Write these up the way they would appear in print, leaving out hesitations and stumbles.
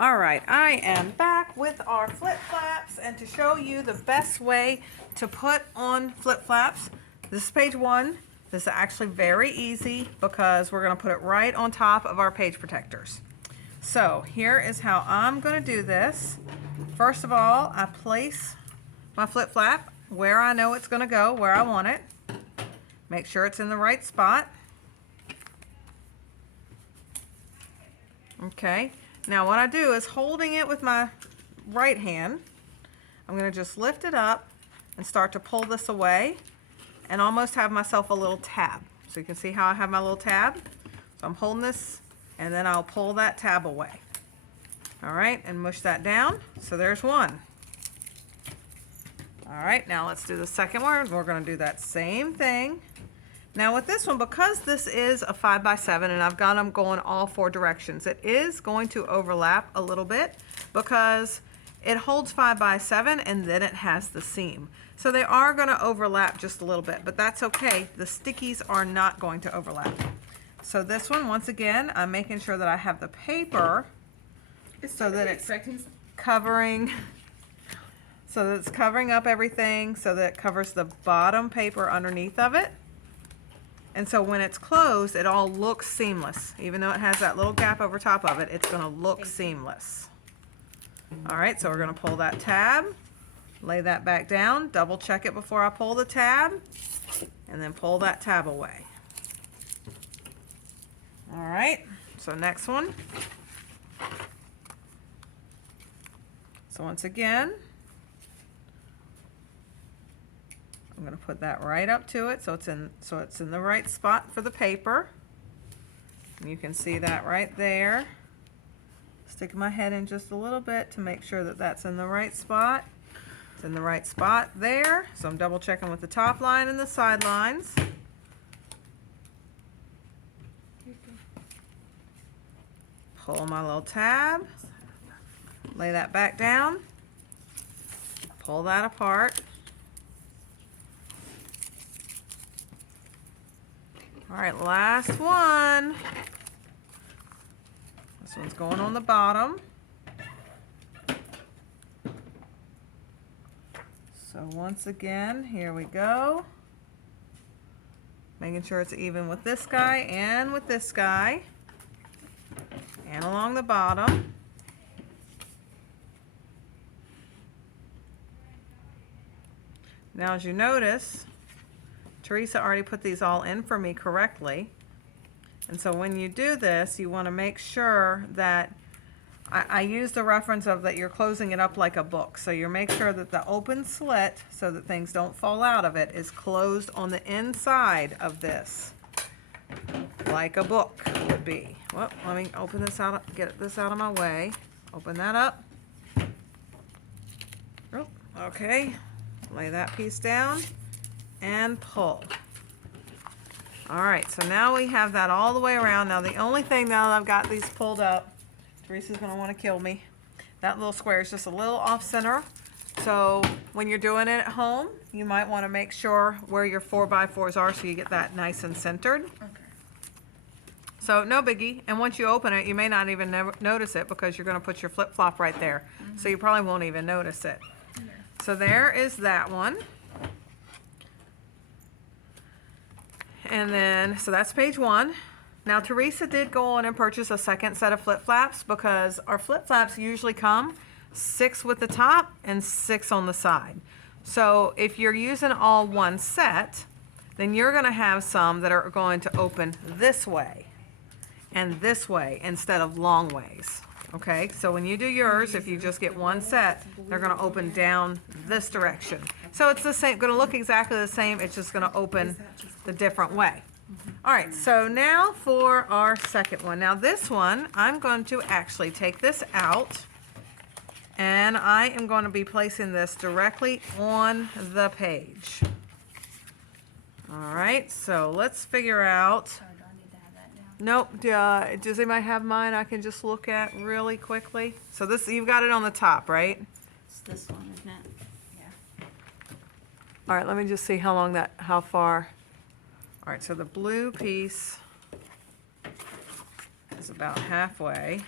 All right, I am back with our flip flaps, and to show you the best way to put on flip flaps, this is page 1. This is actually very easy because we're going to put it right on top of our page protectors. So here is how I'm going to do this. First of all, I place my flip flap where I know it's going to go, where I want it. Make sure it's in the right spot. Okay. Now what I do is, holding it with my right hand, I'm going to just lift it up and start to pull this away and almost have myself a little tab. So you can see how I have my little tab. So I'm holding this and then I'll pull that tab away. All right, and mush that down. So there's one. All right, now let's do the second one. We're going to do that same thing. Now with this one, because this is a 5x7 and I've got them going all 4 directions, it is going to overlap a little bit because it holds 5x7 and then it has the seam. So they are going to overlap just a little bit, but that's okay. The stickies are not going to overlap. So this one, once again, I'm making sure that I have the paper so that it's covering, up everything, so that it covers the bottom paper underneath of it. And so when it's closed, it all looks seamless. Even though it has that little gap over top of it, it's going to look seamless. All right, so we're going to pull that tab, lay that back down, double check it before I pull the tab, and then pull that tab away. All right, so next one. So once again, I'm going to put that right up to it so it's in the right spot for the paper. And you can see that right there. Stick my head in just a little bit to make sure that that's in the right spot. It's in the right spot there. So I'm double checking with the top line and the side lines. Pull my little tab, lay that back down, pull that apart. All right, last one. This one's going on the bottom. So once again, here we go. Making sure it's even with this guy and with this guy. And along the bottom. Now, as you notice, Teresa already put these all in for me correctly. And so when you do this, you want to make sure that I use the reference of that you're closing it up like a book. So you make sure that the open slit, so that things don't fall out of it, is closed on the inside of this, like a book would be. Well, let me open this out, get this out of my way. Open that up. Oh, okay. Lay that piece down and pull. All right, so now we have that all the way around. Now the only thing, now that I've got these pulled up, Teresa's gonna wanna kill me. That little square is just a little off center. So when you're doing it at home, you might wanna make sure where your 4x4s are so you get that nice and centered. Okay. So no biggie, and once you open it, you may not even notice it because you're gonna put your flip-flop right there. Mm-hmm. So you probably won't even notice it. Okay. So there is that one. And then, so that's page 1. Now Teresa did go on and purchase a second set of flip-flaps because our flip-flaps usually come 6 with the top and 6 on the side. So if you're using all one set, then you're going to have some that are going to open this way and this way instead of long ways. Okay, so when you do yours, if you just get one set, they're going to open down this direction. So it's the same, going to look exactly the same, it's just going to open the different way. All right, so now for our second one. Now this one, I'm going to actually take this out and I am going to be placing this directly on the page. All right, so let's figure out. Nope, does anybody have mine I can just look at really quickly? So this, you've got it on the top, right? It's this one, isn't it? Yeah. All right, let me just see how far. All right, so the blue piece is about halfway.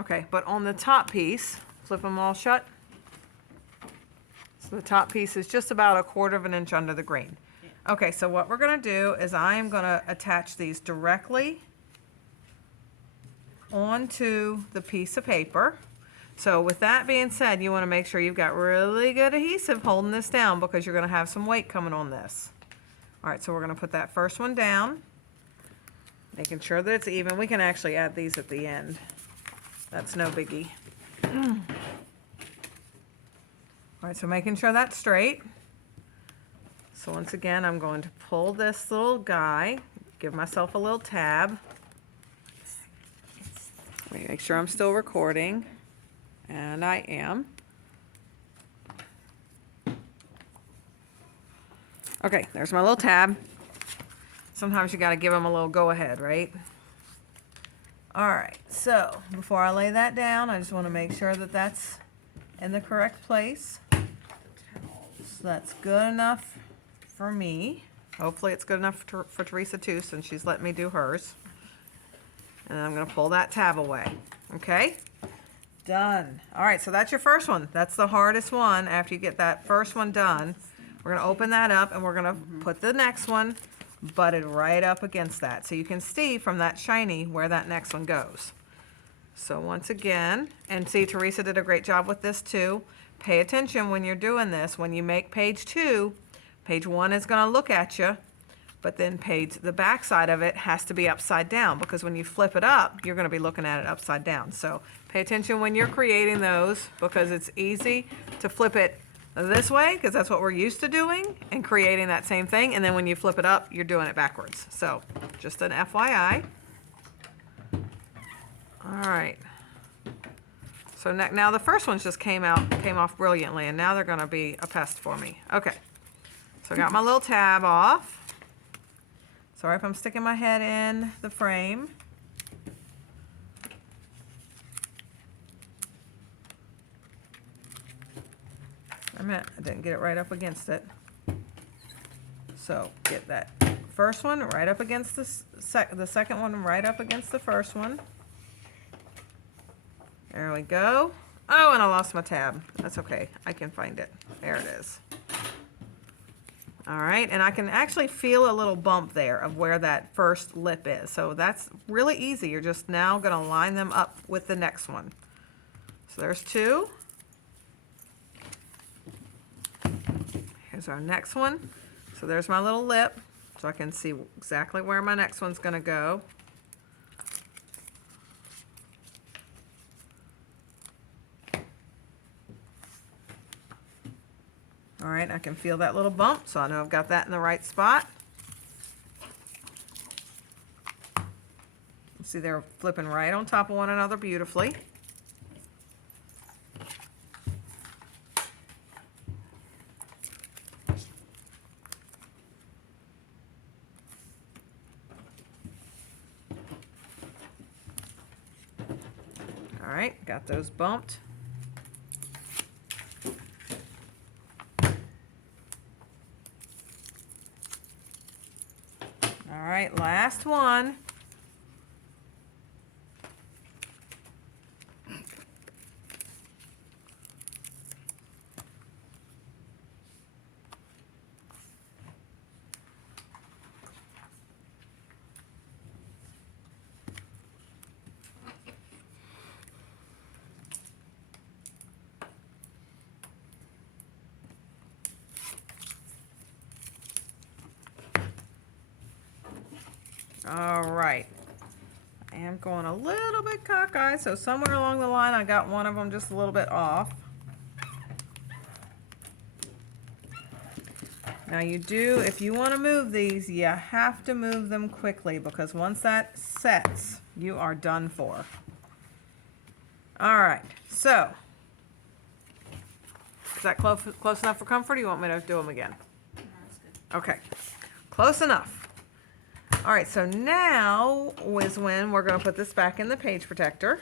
Okay, but on the top piece, flip them all shut. So the top piece is just about 1/4 of an inch under the green. Okay, so what we're gonna do is I am gonna attach these directly onto the piece of paper. So with that being said, you wanna make sure you've got really good adhesive holding this down because you're gonna have some weight coming on this. All right, so we're gonna put that first one down, making sure that it's even. We can actually add these at the end. That's no biggie. All right, so making sure that's straight. So once again, I'm going to pull this little guy, give myself a little tab. Make sure I'm still recording, and I am. Okay, there's my little tab. Sometimes you gotta give them a little go ahead, right? All right, so before I lay that down, I just wanna make sure that that's in the correct place. So that's good enough for me. Hopefully it's good enough for Teresa too, since she's letting me do hers. And then I'm gonna pull that tab away, okay? Done. All right, so that's your first one. That's the hardest one. After you get that first one done, we're gonna open that up and we're gonna put the next one butted right up against that. So you can see from that shiny where that next one goes. So once again, and see, Teresa did a great job with this too. Pay attention when you're doing this. When you make page 2, page 1 is gonna look at you, but then the back side of it has to be upside down because when you flip it up, you're gonna be looking at it upside down. So pay attention when you're creating those because it's easy to flip it this way because that's what we're used to doing and creating that same thing. And then when you flip it up, you're doing it backwards. So just an FYI. All right. So now the first ones just came off brilliantly, and now they're gonna be a pest for me. Okay, so I got my little tab off. Sorry if I'm sticking my head in the frame. I didn't get it right up against it. So get that first one right up against the second one right up against the first one. There we go. Oh, and I lost my tab. That's okay. I can find it. There it is. All right, and I can actually feel a little bump there of where that first lip is. So that's really easy. You're just now gonna line them up with the next one. So there's 2. Here's our next one. So there's my little lip, so I can see exactly where my next one's gonna go. All right, I can feel that little bump, so I know I've got that in the right spot. See, they're flipping right on top of one another beautifully. All right, got those bumped. All right, last one. All right. I am going a little bit cockeyed, so somewhere along the line I got one of them just a little bit off. Now you do, if you want to move these, you have to move them quickly because once that sets, you are done for. All right, so is that close enough for comfort, or you want me to do them again? No, that's good. Okay, close enough. All right, so now is when we're gonna put this back in the page protector.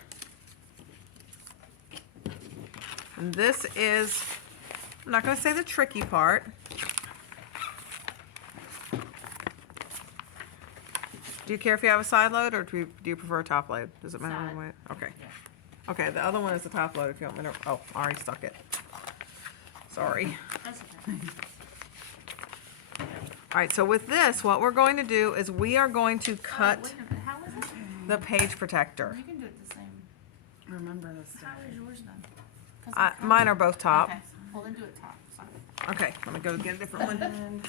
And this is, I'm not gonna say the tricky part. Do you care if you have a side load or do you prefer a top load? Does it matter? Side. Okay. Yeah. Okay, the other one is the top load if you want me to, oh, I already stuck it. Sorry. That's okay. All right, so with this, what we're going to do is we are going to Oh, cut wait a minute, how was it? the page protector. You can do it the same. Remember this How day. is yours done? 'Cause I- Mine are both top. Okay, well then do it top, sorry. Okay, let me go get a different one. And,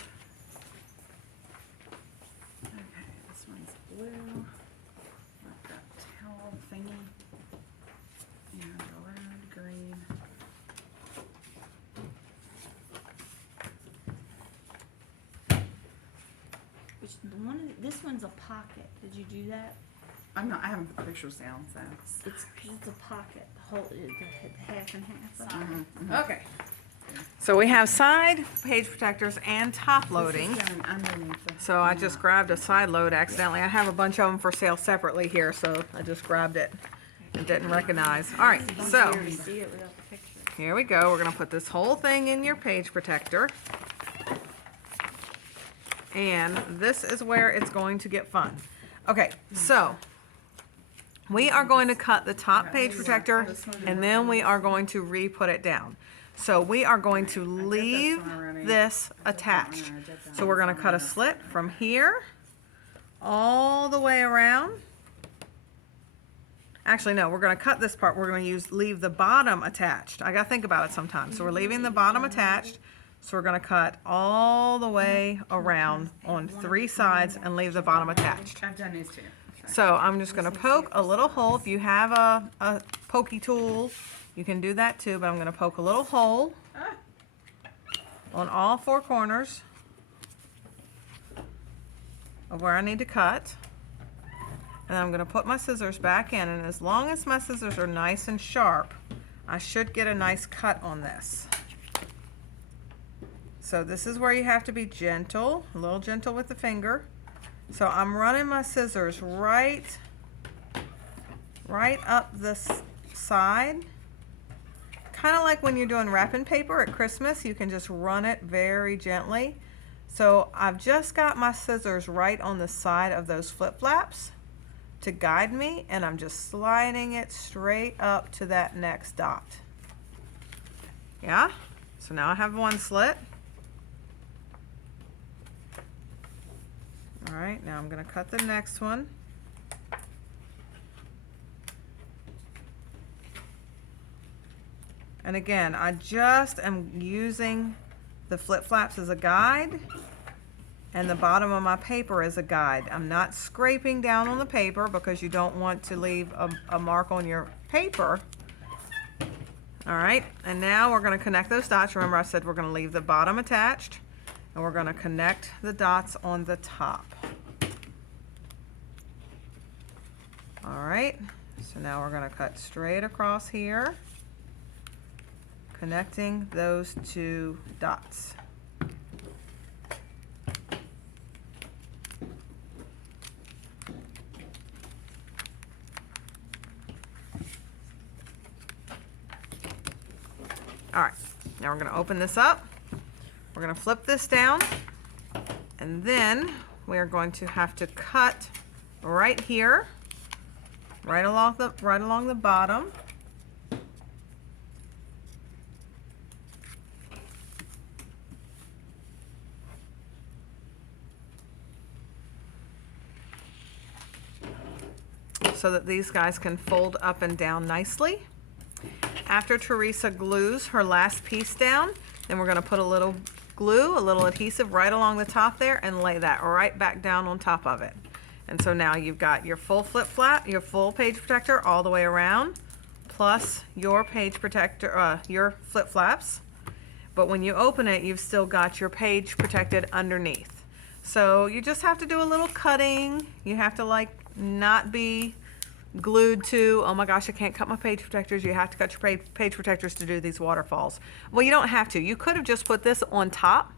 okay, this one's blue. I've got towel thingy. And a round green. Which, the one, this one's a pocket, did you do that? I haven't put pictures down, so. It's a pocket, the whole, the half and half. Okay. So we have side page protectors and top loading. This is going underneath the- So I just grabbed a side load accidentally. I have a bunch of them for sale separately here, so I just grabbed it and didn't recognize. All right, so You see it without the picture. here we go. We're gonna put this whole thing in your page protector. And this is where it's going to get fun. Okay, so we are going to cut the top page protector and then we are going to re-put it down. So we are going to leave this attached. So we're gonna cut a slit from here all the way around. Actually, no, we're gonna cut this part. We're gonna leave the bottom attached. I gotta think about it sometimes. So we're leaving the bottom attached. So we're gonna cut all the way around on 3 sides and leave the bottom attached. I've done these too. So I'm just gonna poke a little hole. If you have a pokey tool, you can do that too, but I'm gonna poke a little hole on all 4 corners of where I need to cut. And I'm gonna put my scissors back in, and as long as my scissors are nice and sharp, I should get a nice cut on this. So this is where you have to be gentle, a little gentle with the finger. So I'm running my scissors right up this side. Kind of like when you're doing wrapping paper at Christmas, you can just run it very gently. So I've just got my scissors right on the side of those flip flaps to guide me, and I'm just sliding it straight up to that next dot. Yeah? So now I have one slit. All right, now I'm gonna cut the next one. And again, I just am using the flip flaps as a guide and the bottom of my paper as a guide. I'm not scraping down on the paper because you don't want to leave a mark on your paper. All right, and now we're gonna connect those dots. Remember I said we're gonna leave the bottom attached and we're gonna connect the dots on the top. All right, so now we're gonna cut straight across here, connecting those 2 dots. All right, now we're gonna open this up. We're gonna flip this down, and then we are going to have to cut right here, right along the bottom. So that these guys can fold up and down nicely. After Teresa glues her last piece down, then we're gonna put a little glue, a little adhesive right along the top there and lay that right back down on top of it. And so now you've got your full flip flap, your full page protector all the way around, plus your page protector, your flip flaps. But when you open it, you've still got your page protected underneath. So you just have to do a little cutting. You have to like not be glued to, oh my gosh, I can't cut my page protectors. You have to cut your page protectors to do these waterfalls. Well, you don't have to. You could have just put this on top,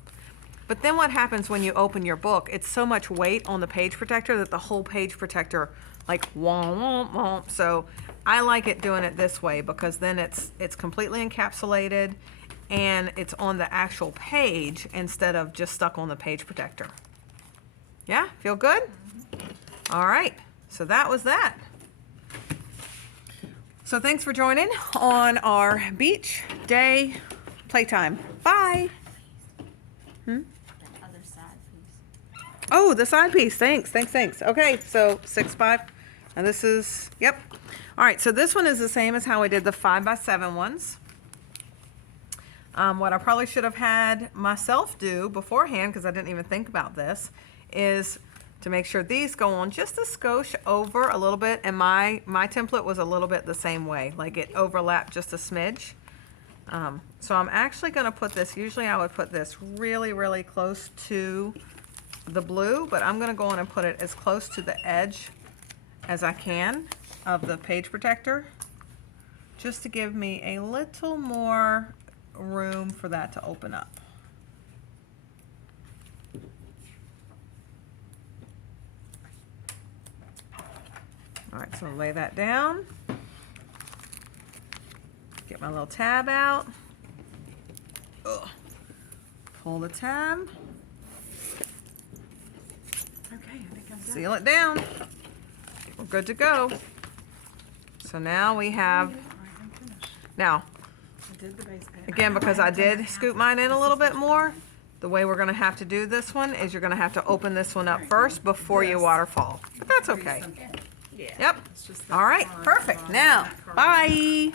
but then what happens when you open your book, it's so much weight on the page protector that the whole page protector like womp, womp, womp. So I like it doing it this way because then it's completely encapsulated and it's on the actual page instead of just stuck on the page protector. Yeah, feel good? All right, so that was that. So thanks for joining on our beach day playtime. Bye. Other side, please. Oh, the side piece. Thanks. Okay, so 6x. And this is, yep. All right, so this one is the same as how we did the 5x7 ones. What I probably should have had myself do beforehand, because I didn't even think about this, is to make sure these go on just a skosh over a little bit. And my template was a little bit the same way, like it overlapped just a smidge. So I'm actually going to put this, usually I would put this really, really close to the blue, but I'm going to go on and put it as close to the edge as I can of the page protector, just to give me a little more room for that to open up. All right, so lay that down. Get my little tab out. Ugh. Pull the tab. Okay, I think I'm done. Seal it down. We're good to go. So now we have, All right, I'm finished. now, I did the base. again, because I did scoop mine in a little bit more, the way we're gonna have to do this one is you're gonna have to open this one up first before you waterfall. But that's okay. Yeah. Yep. It's just that All right, part perfect. on Now, that card. bye.